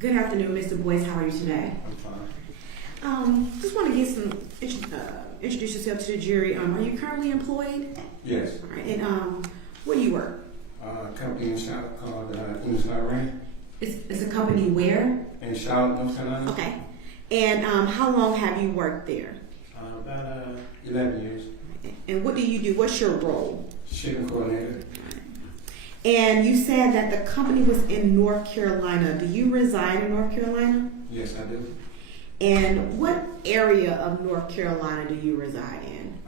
Good afternoon, Mr. Boyce. How are you today? I'm fine. Just want to get some introduce yourself to the jury. Are you currently employed? Yes. All right. And where do you work? Company in Charlotte called English Iran. It's a company where? In Charlotte, North Carolina. Okay. And how long have you worked there? About 11 years. And what do you do? What's your role? Shipping coordinator. And you said that the company was in North Carolina. Do you reside in North Carolina? Yes, I do. And what area of North Carolina do you reside in?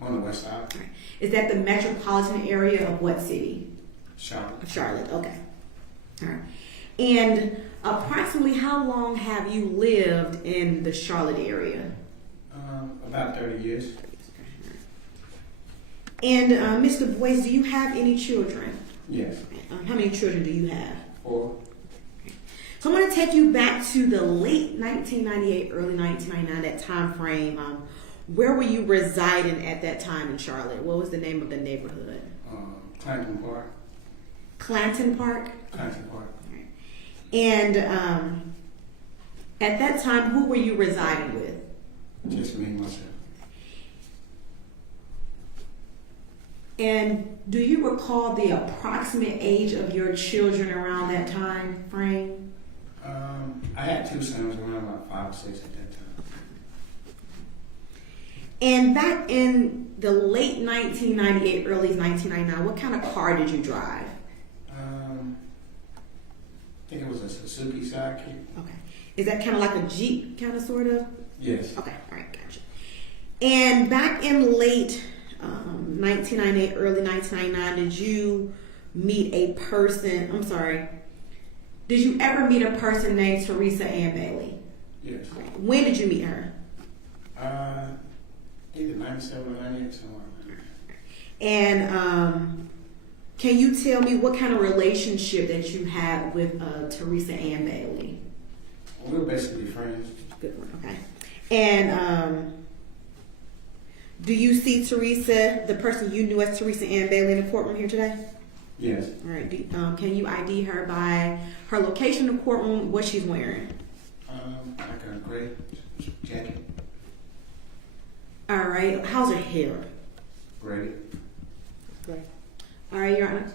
On the west side. Right. Is that the metropolitan area of what city? Charlotte. Of Charlotte, okay. All right. And approximately how long have you lived in the Charlotte area? About 30 years. And Mr. Boyce, do you have any children? Yes. How many children do you have? 4. So I want to take you back to the late 1998, early 1999, that time frame. Where were you residing at that time in Charlotte? What was the name of the neighborhood? Clanton Park. Clanton Park? Clanton Park. Okay. And at that time, who were you residing with? Just me and myself. And do you recall the approximate age of your children around that time frame? I had 2 sons around about 5 or 6 at that time. And back in the late 1998, early 1999, what kind of car did you drive? I think it was a Suzuki Sidekick. Okay. Is that kind of like a Jeep, kind of, sort of? Yes. Okay, all right, gotcha. And back in late 1998, early 1999, did you meet a person, did you ever meet a person named Teresa Ann Bailey? Yes. Okay. When did you meet her? Either 97 or 98, somewhere. And can you tell me what kind of relationship that you had with Teresa Ann Bailey? We were basically friends. Good one, okay. And do you see Teresa, the person you knew as Teresa Ann Bailey, in the courtroom here today? Yes. All right. Can you ID her by her location in the courtroom, what she's wearing? Like a gray jacket. All right. How's her hair? Braided. Gray. All right, Your Honor.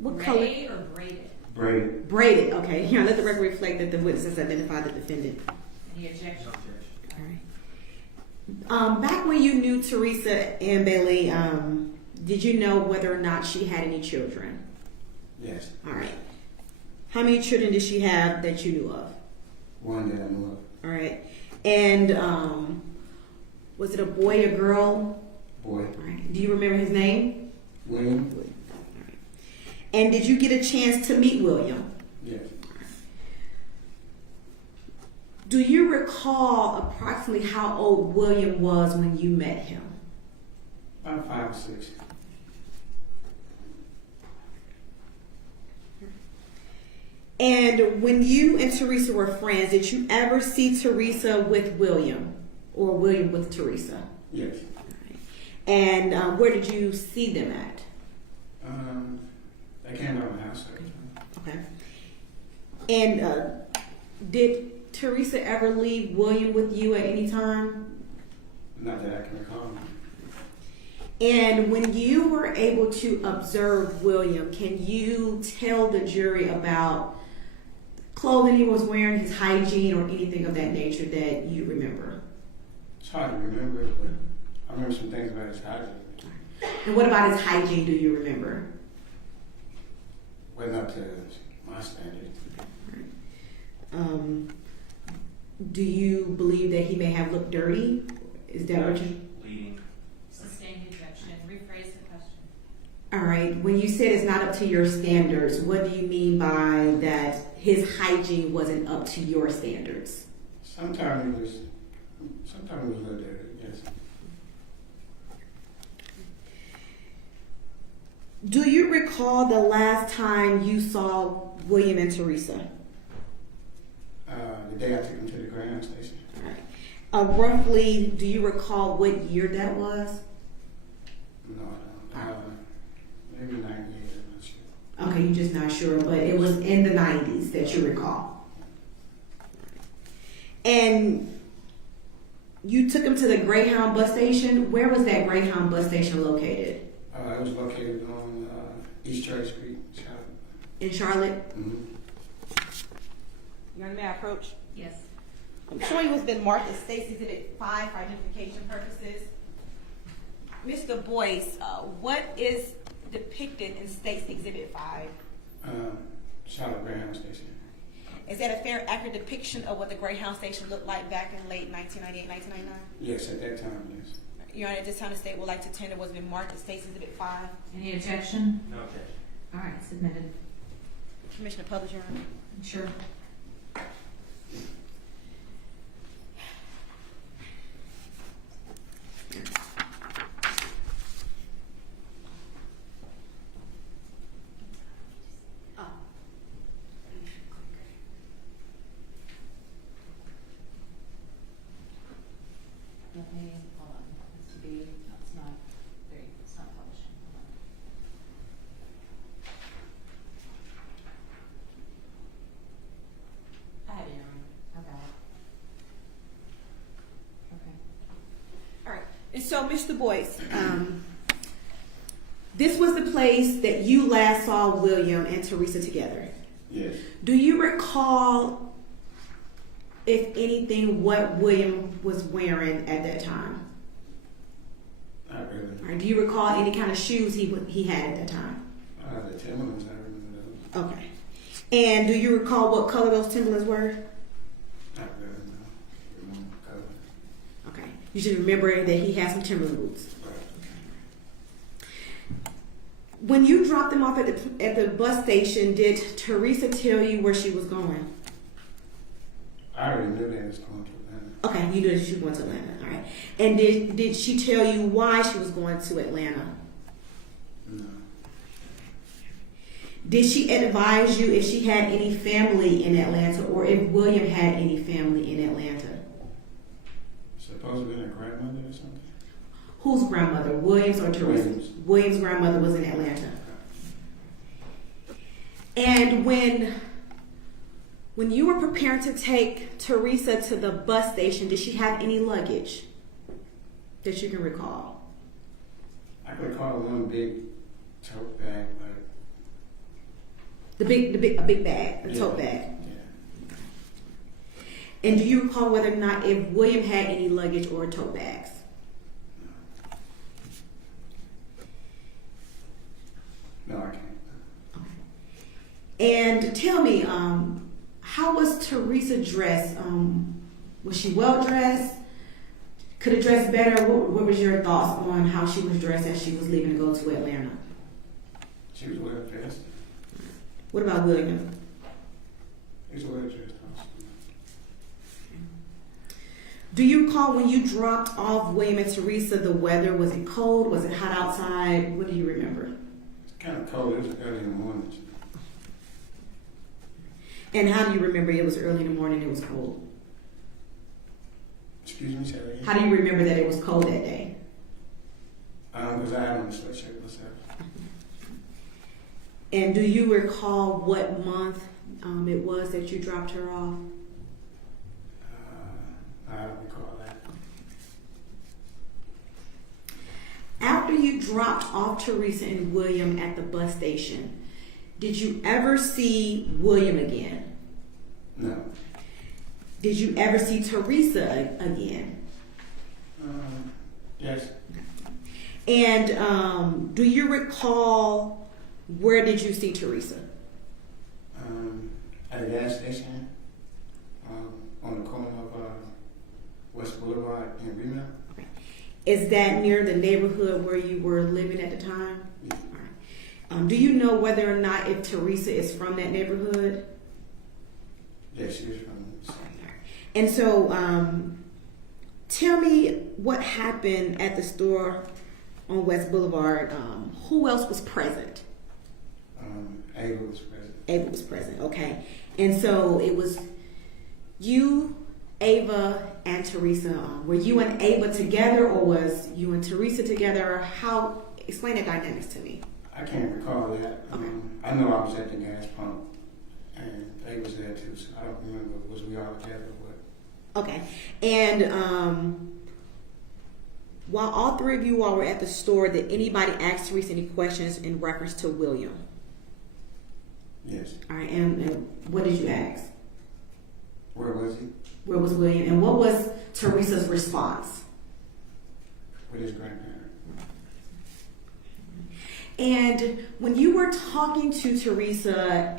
What color? Braided or braided? Braided. Braided. Okay. Here, let the record reflect that the witness has identified the defendant. Any objection? All right. Back when you knew Teresa Ann Bailey, did you know whether or not she had any children? Yes. All right. How many children did she have that you knew of? One that I knew of. All right. And was it a boy or girl? Boy. All right. Do you remember his name? William. All right. And did you get a chance to meet William? Yes. Do you recall approximately how old William was when you met him? About 5 or 6. And when you and Teresa were friends, did you ever see Teresa with William or William with Teresa? Yes. And where did you see them at? They came to my house. Okay. And did Teresa ever leave William with you at any time? Not that I can recall. And when you were able to observe William, can you tell the jury about clothing he was wearing, his hygiene, or anything of that nature that you remember? It's hard to remember, but I remember some things about his hygiene. And what about his hygiene do you remember? Wasn't up to my standards. Do you believe that he may have looked dirty? Is that what you... Bleeding. Sustain the objection. Rephrase the question. All right. When you said it's not up to your standards, what do you mean by that his hygiene wasn't up to your standards? Sometimes it was a little dirty, yes. Do you recall the last time you saw William and Teresa? The day I took him to the ground station. All right. Roughly, do you recall what year that was? No, I don't. Maybe 98, I'm not sure. Okay, you're just not sure, but it was in the 90s that you recall. And you took him to the Greyhound bus station. Where was that Greyhound bus station located? It was located on East Church Street, Charlotte. In Charlotte? Mm-hmm. Your Honor, may I approach? Yes. I'm showing you what's been marked as State's Exhibit 5 for identification purposes. Mr. Boyce, what is depicted in State's Exhibit 5? Charlotte Greyhound Station. Is that a fair, accurate depiction of what the Greyhound station looked like back in late 1998, 1999? Yes, at that time, yes. Your Honor, at this time, the State would like to tender what's been marked as State's Exhibit 5. Any objection? No objection. All right, submitted. Commissioner Publisher, Your Honor. Sure. Let me, hold on, it's to be, no, it's not, there you go, it's not publishing, hold on. I have it, Your Honor, I got it. Okay. All right. And so, Mr. Boyce, this was the place that you last saw William and Teresa together. Yes. Do you recall, if anything, what William was wearing at that time? Not really. All right. Do you recall any kind of shoes he had at that time? The Timberlands, I remember those. Okay. And do you recall what color those Timberlands were? Not really, no. Remember color. Okay. You should remember that he had some Timberland boots. Right. When you dropped them off at the bus station, did Teresa tell you where she was going? I already knew that it was going to Atlanta. Okay, you knew that she was going to Atlanta. All right. And did she tell you why she was going to Atlanta? No. Did she advise you if she had any family in Atlanta or if William had any family in Atlanta? Supposedly a grandmother or something? Whose grandmother, Williams or Teresa? Williams. Williams' grandmother was in Atlanta. And when you were preparing to take Teresa to the bus station, did she have any luggage that you can recall? I could recall one big tote bag, like A big bag, a tote yeah, bag. Yeah. And do you recall whether or not if William had any luggage or tote bags? No, I can't. And tell me, how was Teresa dressed? Was she well dressed? Could have dressed better? What was your thoughts on how she was dressed as she was leaving to go to Atlanta? She was well dressed. What about William? He was well dressed also. Do you recall when you dropped off William and Teresa, the weather? Was it cold? Was it hot outside? What do you remember? It's kind of cold. It was early in the morning. And how do you remember it was early in the morning, it was cold? Excuse me, say that again? How do you remember that it was cold that day? Because I had on a sweatshirt myself. And do you recall what month it was that you dropped her off? I don't recall that. After you dropped off Teresa and William at the bus station, did you ever see William again? No. Did you ever see Teresa again? Yes. And do you recall where did you see Teresa? At a gas station on the corner of West Boulevard in Remount. Okay. Is that near the neighborhood where you were living at the time? Yeah. All right. Do you know whether or not if Teresa is from that neighborhood? Yes, she was from. And so, tell me what happened at the store on West Boulevard. Who else was present? Ava was present. Ava was present, okay. And so it was you, Ava, and Teresa. Were you and Ava together, or was you and Teresa together? How? Explain the dynamics to me. I can't recall that. Okay. I know I was at the gas pump, and they was there too. So I don't remember was we all together or what. Okay. And while all three of you all were at the store, did anybody ask Teresa any questions in reference to William? Yes. All right. And what did you ask? Where was he? Where was William? And what was Teresa's response? With his grandparents. And when you were talking to Teresa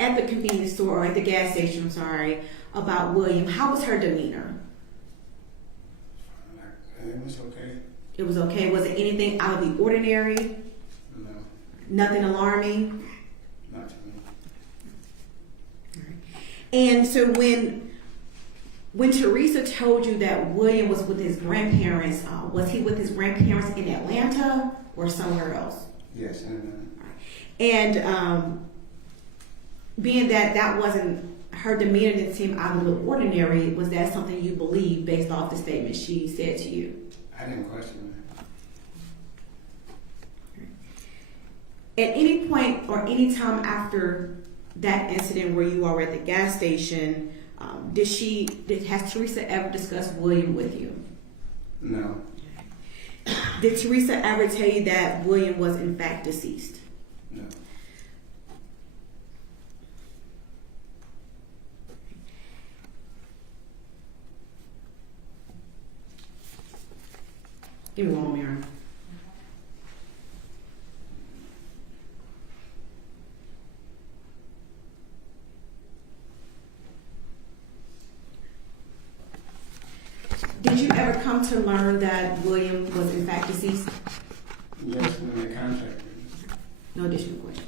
at the convenience store or at the gas station, I'm sorry, about William, how was her demeanor? It was okay. It was okay. Was it anything out of the ordinary? No, Nothing alarming? not to me. And so when Teresa told you that William was with his grandparents, was he with his grandparents in Atlanta or somewhere else? Yes, And being that wasn't her demeanor, didn't seem out of the ordinary, was that something you believe based off the statement she said to you? I didn't question At any point or any time after that incident where you are at the gas station, has Teresa ever discussed William with you? it. No, Did Teresa ever tell you that William was in fact deceased? no. Give me one more mirror. Did you ever come to learn that William was in fact deceased? Yes, when they contacted me. No additional questions.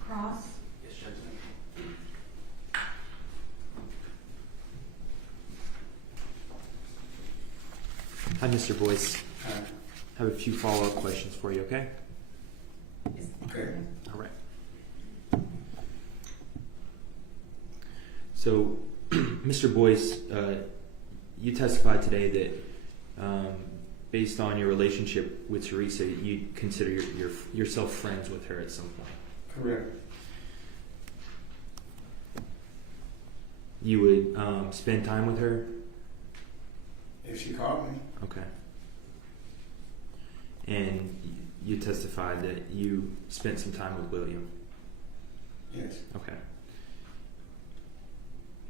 Cross? Yes, Judge. Hi, Mr. Boyce. Uh, I have a few follow-up questions for you, okay? okay. All right. So, Mr. Boyce, you testified today that based on your relationship with Teresa, you consider yourself friends with her at some point. Correct. You would spend time with her? If she called me, Okay. And you testified that you spent some time with William? yes, Okay.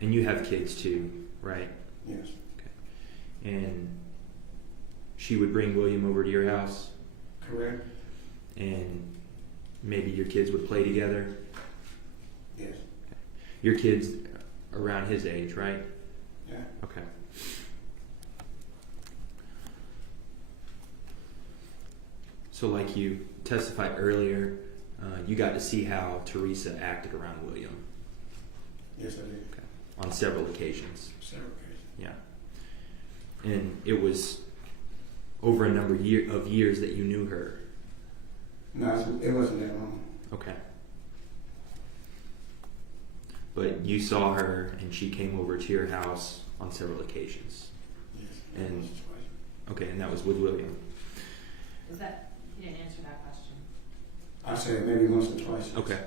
And you have kids too, right? yes, And she would bring William over to your house, correct, and maybe your kids would play together. yes, Your kids around his age, right? yeah, Okay. So like you testified earlier, you got to see how Teresa acted around William yes, I did. on several occasions. Several cases. Yeah. And it was over a number of years that you knew her. No, it wasn't that long. Okay. But you saw her and she came over to your house on several occasions. Yes, And- once or twice. Okay, and that was with William. Was that, you didn't answer that question. I said maybe once or twice. Okay.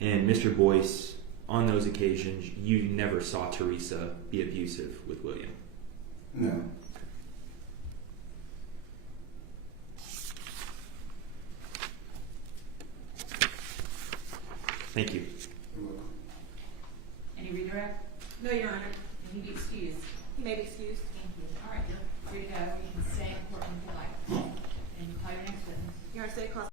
And Mr. Boyce, on those occasions, you never saw Teresa be abusive with William. No, Thank you. you're welcome. Any redirect? No, Your Honor. And he be excused. He may be excused. Thank you. All right, you're free to go. You can stay.